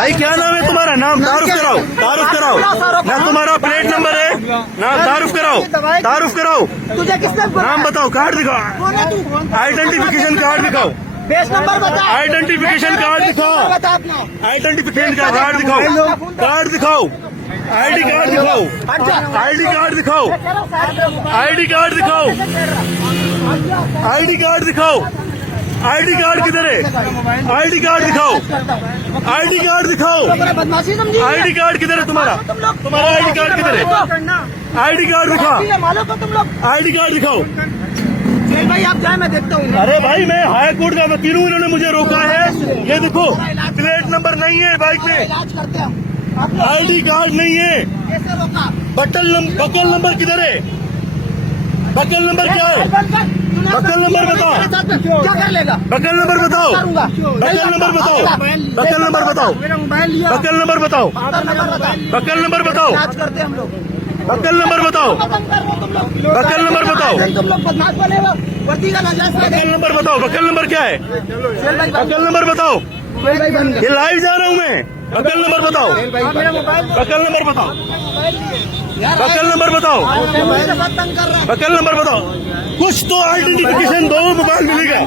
भाई क्या नाम है तुम्हारा? नाम तारुफ कराओ, तारुफ कराओ ना। तुम्हारा प्लेट नंबर है ना? तारुफ कराओ, तारुफ कराओ। तुझे किसने नाम बताओ, कार्ड दिखाओ, आइडेंटिफिकेशन कार्ड दिखाओ, बेस नंबर बता, आइडेंटिफिकेशन कार्ड दिखाओ, बता अपना आइडेंटिफिकेशन का कार्ड दिखाओ, कार्ड दिखाओ, आईडी कार्ड दिखाओ, आईडी कार्ड दिखाओ, आईडी कार्ड दिखाओ, आईडी कार्ड दिखाओ। आईडी कार्ड किधर है? आईडी कार्ड दिखाओ, आईडी कार्ड दिखाओ। बदमाशी समझी? आईडी कार्ड किधर है तुम्हारा? तुम्हारा आईडी कार्ड किधर है? आईडी कार्ड दिखा, मालूम को तुम लोग। आईडी कार्ड दिखाओ। भाई आप जाए, मैं देखता हूँ। अरे भाई मैं हाई कोर्ट का वकील हूँ, इन्होंने मुझे रोका है। ये देखो प्लेट नंबर नहीं है बाइक में, इलाज करते हैं हम। आईडी कार्ड नहीं है। कैसे रोका? बकल नंबर किधर है? बकल नंबर क्या है? बकल नंबर बताओ, क्या कर लेगा? बकल नंबर बताओ, बकल नंबर बताओ, बकल नंबर बताओ, मेरा मोबाइल लिया, बकल नंबर बताओ, बकल नंबर बताओ, इलाज करते हैं हम लोग। बकल नंबर बताओ, बकल नंबर बताओ, तुम लोग बदमाश बने हो, वर्दी का नजायज फायदा। बकल नंबर बताओ, बकल नंबर क्या है? बकल नंबर बताओ। ये लाइव जा रहा हूँ मैं। बकल नंबर बताओ, बकल नंबर बताओ, बकल नंबर बताओ, तंग कर रहा है। बकल नंबर बताओ। कुछ तो आइडेंटिफिकेशन दो, मोबाइल मिलेगा।